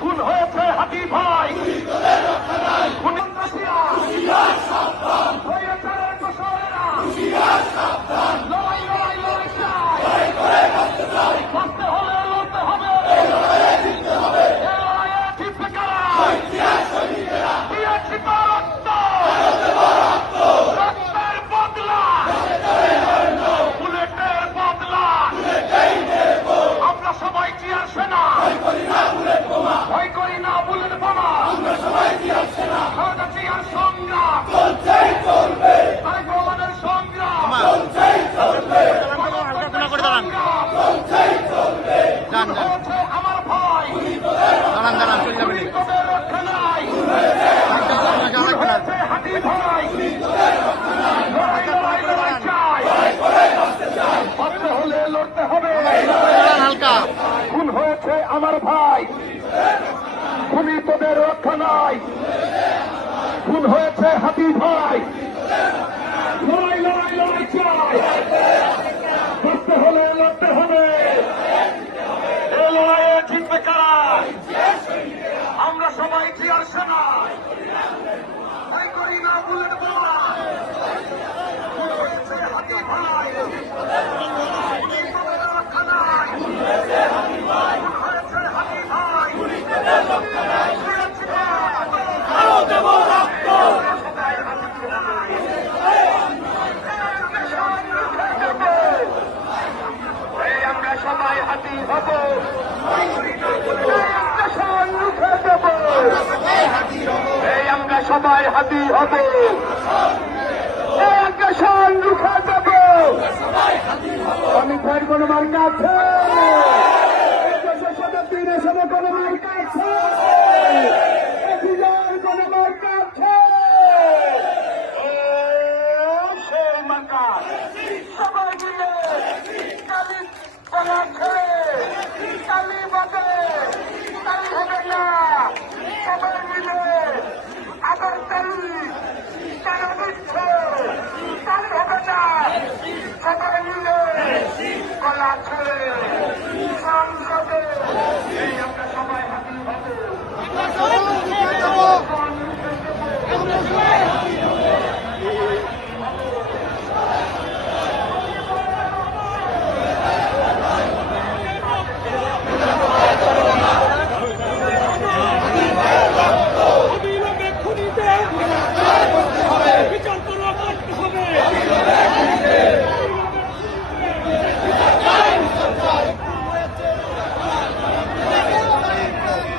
খুন হয়েছে হাতি ভাই, খুন লড়াই লড়াই লড়াই চাই, বাঁচতে হলে লড়তে হবে, লড়াইয়ে জিতবে কারা? দিয়েছি তো রক্ত, রক্তের বদলা, বুলেটের বদলা, আমরা সবাই জিয়ার সেনা, ভয় করি না বুলেট বোমা, জিয়ার সংগ্রাম, তারেক রহমানের সংগ্রাম, হচ্ছে আমার ভাই, তোদের রক্ষা নাই, হচ্ছে হাতি ভাই, লড়াই লড়াই লড়াই চাই, বাঁচতে হলে লড়তে হবে, খুন হয়েছে আমার ভাই, খুনি তোদের রক্ষা নাই, খুন হয়েছে হাতি ভাই, লড়াই লড়াই লড়াই চাই, বাঁচতে হলে লড়তে হবে, এ লড়াইয়ে জিতবে কারা? আমরা সবাই জিয়ার সেনা, ভয় করি না বুলেট বোমা, খুন হয়েছে হাতি ভাই, খুনি তোদের রক্ষা নাই, খুন হয়েছে হাতি ভাই, আমরা সবাই হাতি হব, সম্মুখে দেব, আমরা সবাই হাতি হব, সম্মুখে দেব, আমি ফের কোনো মার্কা আছে।